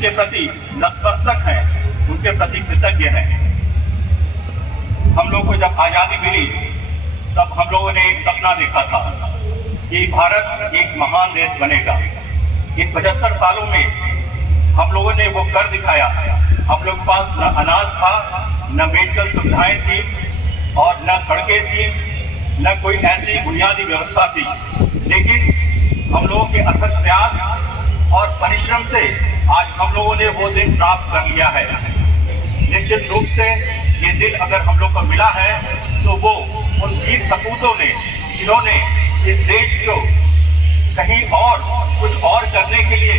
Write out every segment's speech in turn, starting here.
उनके प्रति नतमस्तक हैं, उनके प्रति कृतज्ञ हैं। हम लोग को जब आज़ादी मिली तब हम लोगों ने एक सपना देखा था कि भारत एक महान देश बनेगा। इन 75 सालों में हम लोगों ने वो कर दिखाया। हम लोग के पास न अनाज था, न मेडिकल सुविधाएं थी और न सड़कें थी, न कोई ऐसी बुनियादी व्यवस्था थी, लेकिन हम लोगों के अथक प्रयास और परिश्रम से आज हम लोगों ने वो दिन प्राप्त कर लिया है। निश्चित रूप से ये दिन अगर हम लोग को मिला है तो वो उन वीर सपूतों ने, जिन्होंने इस देश को कहीं और कुछ और करने के लिए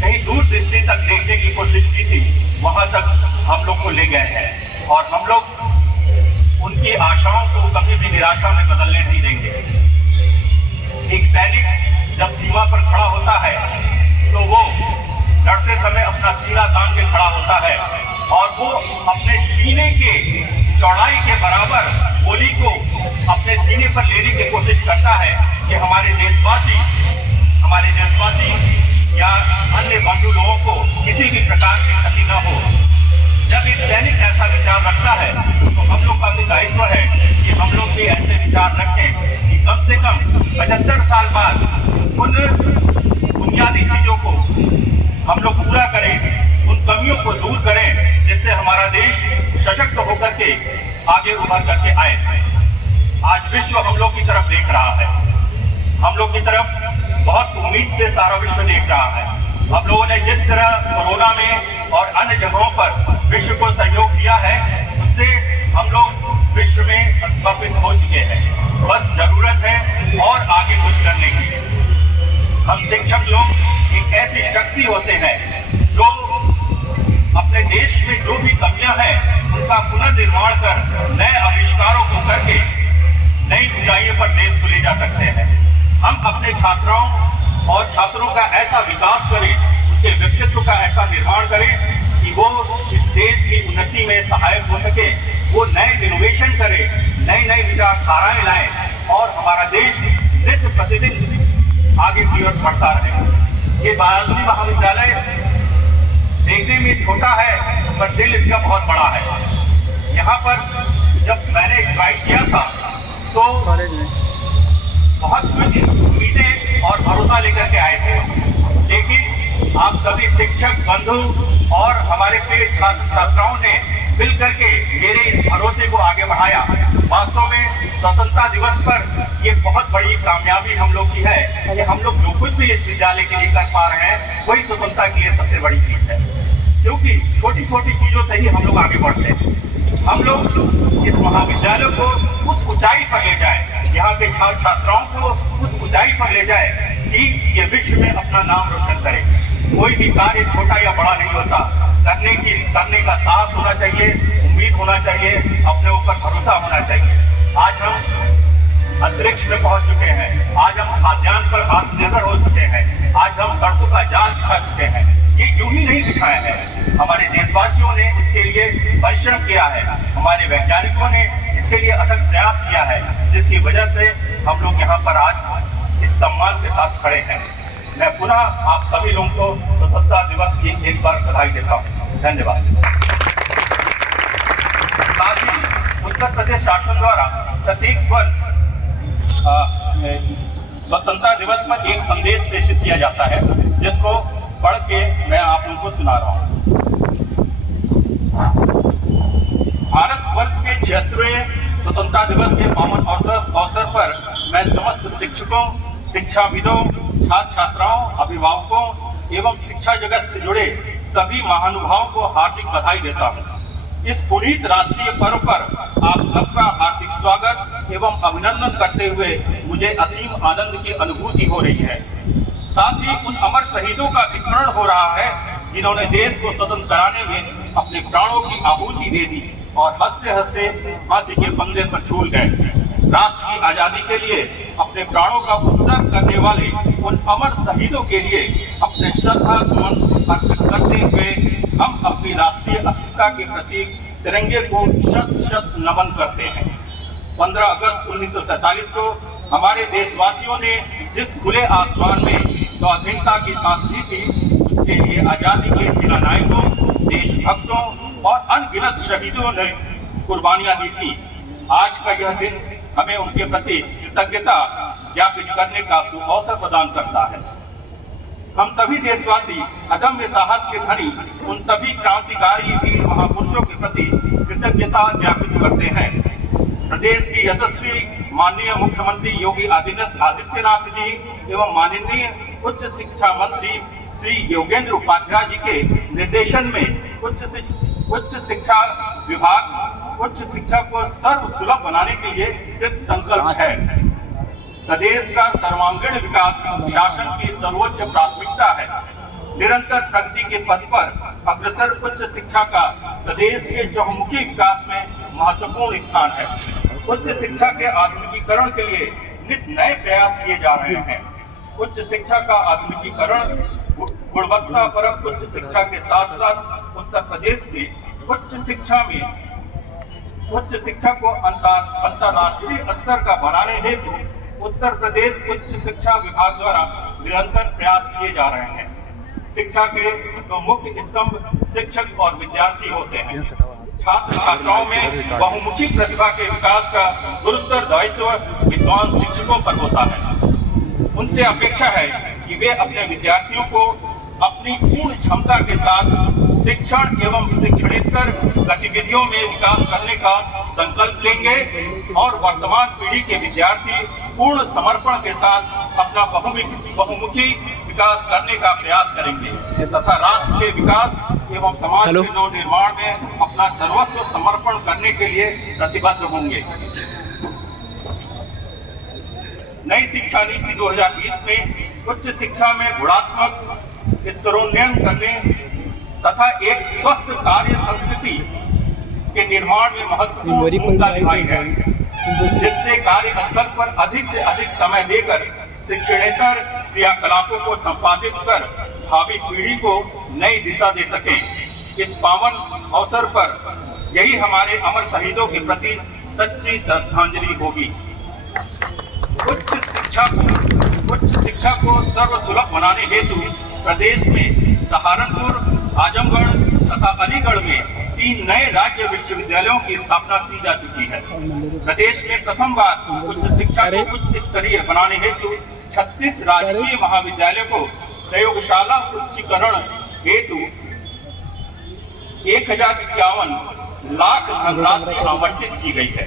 कहीं दूर दृष्टि तक देखने की कोशिश की थी, वहां तक हम लोग को ले गए हैं और हम लोग उनकी आशाओं को कभी भी निराशा में बदलने नहीं देंगे। एक सैनिक जब सीमा पर खड़ा होता है तो वो लड़ते समय अपना सीना तान के खड़ा होता है और वो अपने सीने के चौड़ाई के बराबर गोली को अपने सीने पर लेने की कोशिश करता है कि हमारे देशवासी या अन्य बंधु लोगों को किसी भी प्रकार की क्षति न हो। जब एक सैनिक ऐसा विचार रखता है तो हम लोग का भी दायित्व है कि हम लोग भी ऐसे विचार रखें कि कम से कम 75 साल बाद उन बुनियादी चीजों को हम लोग पूरा करें, उन कमियों को दूर करें, जिससे हमारा देश सशक्त होकर के आगे उभर करके आए। आज विश्व हम लोग की तरफ देख रहा है, हम लोग की तरफ बहुत उम्मीद से सारा विश्व देख रहा है। हम लोगों ने जिस तरह कोरोना में और अन्य जगहों पर विश्व को सहयोग दिया है, उससे हम लोग विश्व में स्थापित हो चुके हैं। बस जरूरत है और आगे कुछ करने की। हम शिक्षक लोग एक ऐसी शक्ति होते हैं जो अपने देश में जो भी कमियां हैं उनका पुनर्निर्माण कर नए आविष्कारों को करके नई ऊंचाइयों पर देश को ले जा सकते हैं। हम अपने छात्राओं और छात्रों का ऐसा विकास करें, उनके व्यक्तित्व का ऐसा निर्माण करें कि वो इस देश की उन्नति में सहायक हो सके, वो नए इनोवेशन करें, नई नई विचारधाराएं लाएं और हमारा देश नित्य प्रतिदिन आगे की ओर बढ़ता रहे। ये वाराणसी महाविद्यालय देखने में छोटा है पर दिल इसका बहुत बड़ा है। यहाँ पर जब मैंने ज्वाइन किया था तो बहुत कुछ उम्मीदें और भरोसा लेकर के आए थे, लेकिन आप सभी शिक्षक बंधु और हमारे प्रिय छात्र छात्राओं ने मिल करके मेरे इस भरोसे को आगे बढ़ाया। वास्तव में स्वतंत्रता दिवस पर ये बहुत बड़ी कामयाबी हम लोग की है कि हम लोग जो कुछ भी इस विद्यालय के लिए कर पा रहे हैं वही स्वतंत्रता के लिए सबसे बड़ी चीज है, क्योंकि छोटी छोटी चीजों से ही हम लोग आगे बढ़ते हैं। हम लोग इस महाविद्यालय को उस ऊंचाई पर ले जाए, यहाँ के छात्र छात्राओं को उस ऊंचाई पर ले जाए कि ये विश्व में अपना नाम रोशन करे। कोई भी कार्य छोटा या बड़ा नहीं होता, करने का साहस होना चाहिए, उम्मीद होना चाहिए, अपने ऊपर भरोसा होना चाहिए। आज हम अंतरिक्ष में पहुंच चुके हैं, आज हम खाद्यान्न पर आत्मनिर्भर हो चुके हैं, आज हम सड़कों का जाल बिछा चुके हैं। ये यूं ही नहीं बिछाया है, हमारे देशवासियों ने इसके लिए परिश्रम किया है, हमारे वैज्ञानिकों ने इसके लिए अथक प्रयास किया है, जिसकी वजह से हम लोग यहाँ पर आज इस सम्मान के साथ खड़े हैं। मैं पुनः आप सभी लोगों को स्वतंत्रता दिवस की एक बार बधाई देता हूँ। धन्यवाद। साथ ही उत्तर प्रदेश शासन द्वारा प्रत्येक वर्ष स्वतंत्रता दिवस पर एक संदेश प्रेषित किया जाता है, जिसको पढ़ के मैं आप लोगों को सुना रहा हूँ। भारतवर्ष के 76वें स्वतंत्रता दिवस के पावन अवसर पर मैं समस्त शिक्षकों, शिक्षाविदों, छात्र छात्राओं, अभिभावकों एवं शिक्षा जगत से जुड़े सभी महानुभावों को हार्दिक बधाई देता हूँ। इस पुनीत राष्ट्रीय पर्व पर आप सबका हार्दिक स्वागत एवं अभिनंदन करते हुए मुझे असीम आनंद की अनुभूति हो रही है। साथ ही उन अमर शहीदों का स्मरण हो रहा है जिन्होंने देश को स्वतंत्र कराने में अपने प्राणों की आहुति दे दी और हंसते हंसते फांसी के फंदे पर झूल गए। राष्ट्र की आजादी के लिए अपने प्राणों का उत्सर्ग करने वाले उन अमर शहीदों के लिए अपने श्रद्धा सुमन अर्पित करते हुए हम अपनी राष्ट्रीय अस्मिता के प्रतीक तिरंगे को शत शत नमन करते हैं। 15 अगस्त 1947 को हमारे देशवासियों ने जिस खुले आसमान में स्वाधीनता की सांस ली थी, के लिए आजादी के सेनानायकों, देशभक्तों और अनगिनत शहीदों ने कुर्बानियां दी थी। आज का यह दिन हमें उनके प्रति कृतज्ञता ज्ञापित करने का सुअवसर प्रदान करता है। हम सभी देशवासी अदम्य साहस के धनी उन सभी क्रांतिकारी वीर महापुरुषों के प्रति कृतज्ञता ज्ञापित करते हैं। प्रदेश की यशस्वी माननीय मुख्यमंत्री योगी आदित्यनाथ जी एवं माननीय उच्च शिक्षा मंत्री श्री योगेंद्र उपाध्याय जी के निर्देशन में उच्च शिक्षा विभाग उच्च शिक्षा को सर्वसुलभ बनाने के लिए कृत संकल्प है। प्रदेश का सर्वांगीण विकास शासन की सर्वोच्च प्राथमिकता है। निरंतर प्रगति के पथ पर अग्रसर उच्च शिक्षा का प्रदेश के चहुमुखी विकास में महत्वपूर्ण स्थान है। उच्च शिक्षा के आधुनिकीकरण के लिए नित नए प्रयास किए जा रहे हैं। उच्च शिक्षा का आधुनिकीकरण गुणवत्तापरक उच्च शिक्षा के साथ साथ उत्तर प्रदेश में उच्च शिक्षा को अंतर्राष्ट्रीय स्तर का बनाने हेतु उत्तर प्रदेश उच्च शिक्षा विभाग द्वारा निरंतर प्रयास किए जा रहे हैं। शिक्षा के दो मुख्य स्तंभ शिक्षक और विद्यार्थी होते हैं। छात्र छात्राओं में बहुमुखी प्रतिभा के विकास का गुरुतर दायित्व विद्वान शिक्षकों पर होता है। उनसे अपेक्षा है कि वे अपने विद्यार्थियों को अपनी पूर्ण क्षमता के साथ शिक्षण एवं शिक्षणेतर गतिविधियों में विकास करने का संकल्प लेंगे और वर्तमान पीढ़ी के विद्यार्थी पूर्ण समर्पण के साथ अपना बहुमुखी विकास करने का प्रयास करेंगे तथा राष्ट्र के विकास एवं समाज के नवनिर्माण में अपना सर्वस्व समर्पण करने के लिए प्रतिबद्ध होंगे। नई शिक्षा नीति 2020 में उच्च शिक्षा में गुणात्मक स्तरोन्नयन करने तथा एक स्वस्थ कार्य संस्कृति के निर्माण में महत्वपूर्ण भूमिका निभाई है, जिससे कार्यस्थल पर अधिक से अधिक समय देकर शिक्षणेतर क्रियाकलापों को संपादित कर भावी पीढ़ी को नई दिशा दे सकें। इस पावन अवसर पर यही हमारे अमर शहीदों के प्रति सच्ची श्रद्धांजलि होगी। उच्च शिक्षा को सर्वसुलभ बनाने हेतु प्रदेश में सहारनपुर, आजमगढ़ तथा अलीगढ़ में 3 नए राज्य विश्वविद्यालयों की स्थापना की जा चुकी है। प्रदेश में प्रथम बार उच्च शिक्षा को उच्च स्तरीय बनाने हेतु 36 राजकीय महाविद्यालयों को प्रयोगशाला उच्चीकरण हेतु 1051 लाख धनराशि आवंटित की गई है,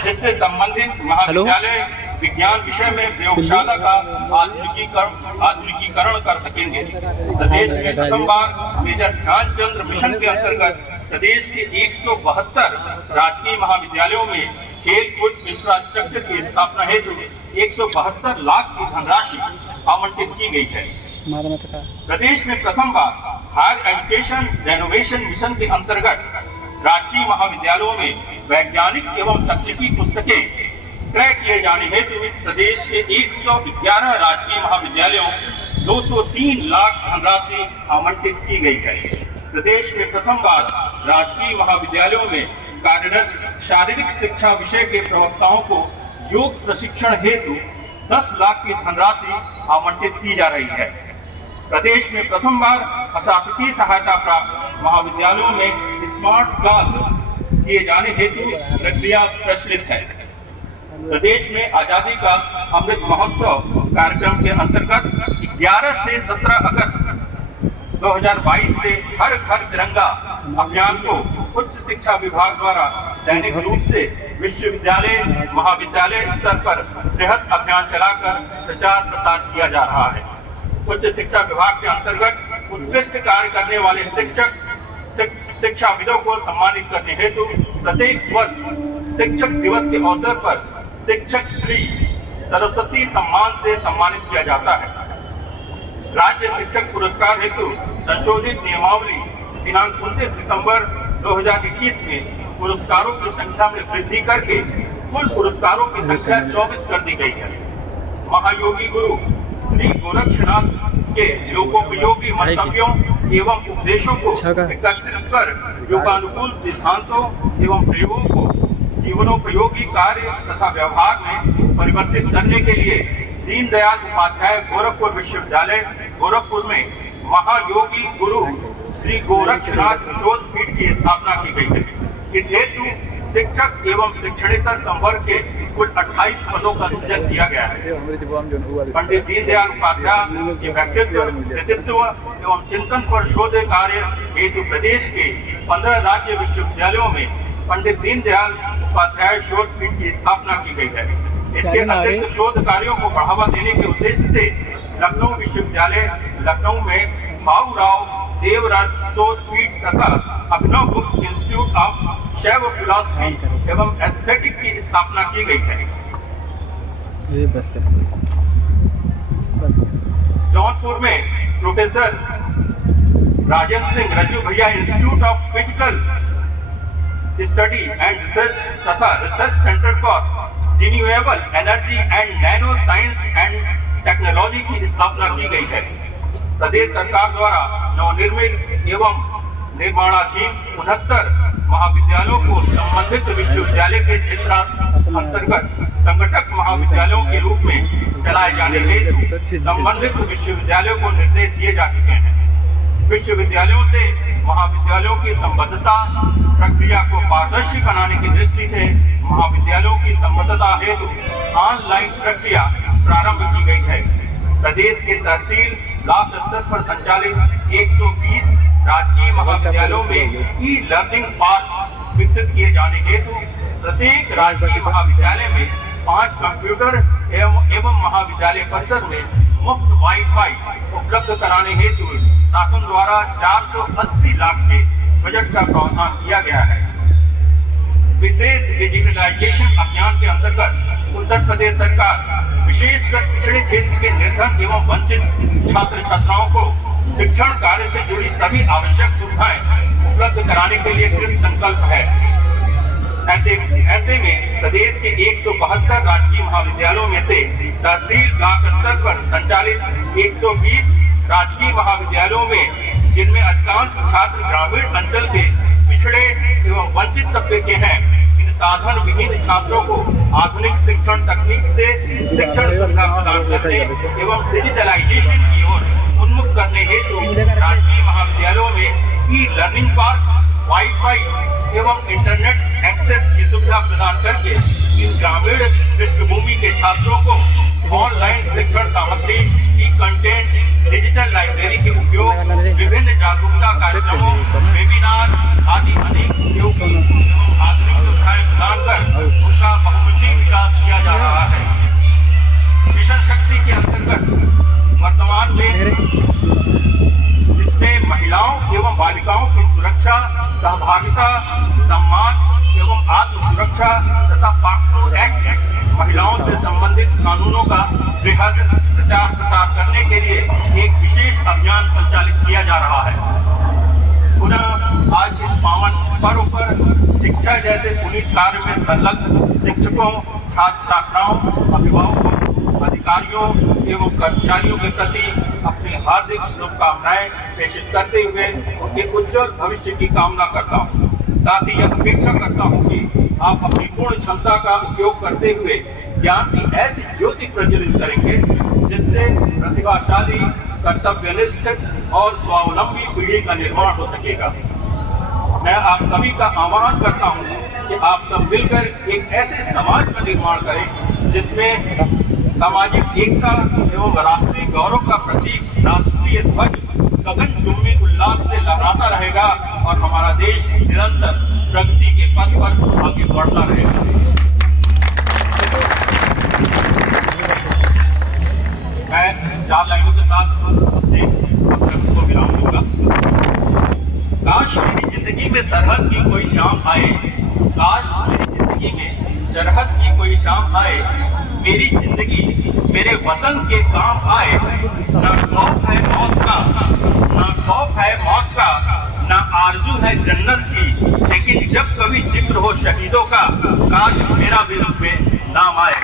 जिससे संबंधित महाविद्यालय विज्ञान विषय में प्रयोगशाला का आधुनिकीकरण कर सकेंगे। प्रदेश में प्रथम बार मेजर ध्यानचंद मिशन के अंतर्गत प्रदेश के 172 राजकीय महाविद्यालयों में खेलकूद इंफ्रास्ट्रक्चर की स्थापना हेतु 172 लाख की धनराशि आवंटित की गई है। प्रदेश में प्रथम बार हायर एजुकेशन रेनोवेशन मिशन के अंतर्गत राजकीय महाविद्यालयों में वैज्ञानिक एवं तकनीकी पुस्तकें क्रय किए जाने हेतु प्रदेश के 111 राजकीय महाविद्यालयों 203 लाख धनराशि आवंटित की गई है। प्रदेश में प्रथम बार राजकीय महाविद्यालयों में कार्यरत शारीरिक शिक्षा विषय के प्रवक्ताओं को योग प्रशिक्षण हेतु 10 लाख की धनराशि आवंटित की जा रही है। प्रदेश में प्रथम बार अशासकीय सहायता प्राप्त महाविद्यालयों में स्मार्ट क्लास किए जाने हेतु प्रक्रिया प्रचलित है। प्रदेश में आजादी का अमृत महोत्सव कार्यक्रम के अंतर्गत 11 से 17 अगस्त 2022 से हर घर तिरंगा अभियान को उच्च शिक्षा विभाग द्वारा दैनिक रूप से विश्वविद्यालय महाविद्यालय स्तर पर बृहद अभियान चलाकर प्रचार प्रसार किया जा रहा है। उच्च शिक्षा विभाग के अंतर्गत उत्कृष्ट कार्य करने वाले शिक्षाविदों को सम्मानित करने हेतु प्रत्येक वर्ष शिक्षक दिवस के अवसर पर शिक्षक श्री सरस्वती सम्मान से सम्मानित किया जाता है। राज्य शिक्षक पुरस्कार हेतु संशोधित नियमावली दिनांक 29 दिसंबर 2021 में पुरस्कारों की संख्या में वृद्धि करके कुल पुरस्कारों की संख्या 24 कर दी गई है। महायोगी गुरु श्री गोरक्षनाथ के लोकोपयोगी मंतव्यों एवं उपदेशों को एकत्रित कर योगानुकूल सिद्धांतों एवं प्रयोगों को जीवनोपयोगी कार्य तथा व्यवहार में परिवर्तित करने के लिए दीनदयाल उपाध्याय गोरखपुर विश्वविद्यालय गोरखपुर में महायोगी गुरु श्री गोरक्षनाथ शोध पीठ की स्थापना की गई है। इस हेतु शिक्षक एवं शिक्षणेतर संवर्ग के कुल 28 पदों का सृजन किया गया है। पंडित दीनदयाल उपाध्याय के व्यक्तित्व, कृतित्व एवं चिंतन पर शोध कार्य हेतु प्रदेश के 15 राज्य विश्वविद्यालयों में पंडित दीनदयाल उपाध्याय शोध पीठ की स्थापना की गई है। इसके अतिरिक्त शोध कार्यों को बढ़ावा देने के उद्देश्य से लखनऊ विश्वविद्यालय लखनऊ में भाऊराव देवराज शोध पीठ तथा अभिनव गुप्त इंस्टीट्यूट ऑफ शैव फिलॉसफी एवं एस्थेटिक की स्थापना की गई है। जौनपुर में professor Rajendra Singh Rajju Bhaiya institute of physical study and research तथा research centre for renewable energy and nano science and technology की स्थापना की गई है। प्रदेश सरकार द्वारा नवनिर्मित एवं निर्माणाधीन 69 महाविद्यालयों को संबंधित विश्वविद्यालय के क्षेत्र अंतर्गत संगठक महाविद्यालयों के रूप में चलाए जाने हेतु संबंधित विश्वविद्यालयों को निर्देश दिए जा चुके हैं। विश्वविद्यालयों से महाविद्यालयों की संबद्धता प्रक्रिया को पारदर्शी बनाने की दृष्टि से महाविद्यालयों की संबद्धता हेतु ऑनलाइन प्रक्रिया प्रारंभ की गई है। प्रदेश के तहसील ब्लॉक स्तर पर संचालित 120 राजकीय महाविद्यालयों में ई लर्निंग पार्क विकसित किए जाने हेतु प्रत्येक राजकीय महाविद्यालय में 5 कंप्यूटर एवं महाविद्यालय परिसर में मुफ्त वाईफाई उपलब्ध कराने हेतु शासन द्वारा 480 लाख के बजट का प्रावधान किया गया है। विशेष डिजिटलाइजेशन अभियान के अंतर्गत उत्तर प्रदेश सरकार विशेषकर पिछड़े क्षेत्र के निर्धन एवं वंचित छात्र छात्राओं को शिक्षण कार्य से जुड़ी सभी आवश्यक सुविधाएं उपलब्ध कराने के लिए कृत संकल्प है। ऐसे में प्रदेश के 172 राजकीय महाविद्यालयों में से तहसील ब्लॉक स्तर पर संचालित 120 राजकीय महाविद्यालयों में, जिनमें अधिकांश छात्र ग्रामीण अंचल के पिछड़े एवं वंचित तबके के हैं, इन साधन विहीन छात्रों को आधुनिक शिक्षण तकनीक से शिक्षण सुविधा प्रदान करने एवं डिजिटलाइजेशन की ओर उन्मुख करने हेतु राजकीय महाविद्यालयों में ई लर्निंग पार्क, वाईफाई एवं इंटरनेट एक्सेस की सुविधा प्रदान करके इन ग्रामीण पृष्ठभूमि के छात्रों को ऑनलाइन शिक्षण सामग्री, ई कंटेंट, डिजिटल लाइब्रेरी के उपयोग, विभिन्न जागरूकता कार्यक्रमों, वेबिनार आदि अनेक उपयोगी एवं आधुनिक सुविधाएं प्रदान कर उनका बहुमुखी विकास किया जा रहा है। मिशन शक्ति के अंतर्गत वर्तमान में इसमें महिलाओं एवं बालिकाओं की सुरक्षा, सहभागिता, सम्मान एवं आत्म सुरक्षा तथा पॉक्सो एक्ट महिलाओं से संबंधित कानूनों का बृहद प्रचार प्रसार करने के लिए एक विशेष अभियान संचालित किया जा रहा है। पुनः आज इस पावन पर्व पर शिक्षा जैसे पुनीत कार्य में संलग्न शिक्षकों, छात्र छात्राओं, अभिभावकों, अधिकारियों एवं कर्मचारियों के प्रति अपनी हार्दिक शुभकामनाएं प्रेषित करते हुए उनके उज्जवल भविष्य की कामना करता हूँ। साथ ही यह अपेक्षा करता हूँ कि आप अपनी पूर्ण क्षमता का उपयोग करते हुए ज्ञान की ऐसी ज्योति प्रज्वलित करेंगे जिससे प्रतिभाशाली, कर्तव्यनिष्ठ और स्वावलंबी पीढ़ी का निर्माण हो सकेगा। मैं आप सभी का आह्वान करता हूँ कि आप सब मिलकर एक ऐसे समाज का निर्माण करें जिसमें सामाजिक एकता एवं राष्ट्रीय गौरव का प्रतीक राष्ट्रीय ध्वज गगनचुंबी उल्लास से लहराता रहेगा और हमारा देश निरंतर प्रगति के पथ पर आगे बढ़ता रहेगा। मैं 4 लाइनों के साथ अपने वक्तव्य को विराम दूंगा। काश मेरी जिंदगी में सरहद की कोई शाम आए, काश मेरी जिंदगी में सरहद की कोई शाम आए, मेरी जिंदगी मेरे वतन के काम आए। न खौफ है मौत का, न खौफ है मौत का, न आरजू है जन्नत की, लेकिन जब कभी जिक्र हो शहीदों का, काश मेरा भी उसमें नाम आए।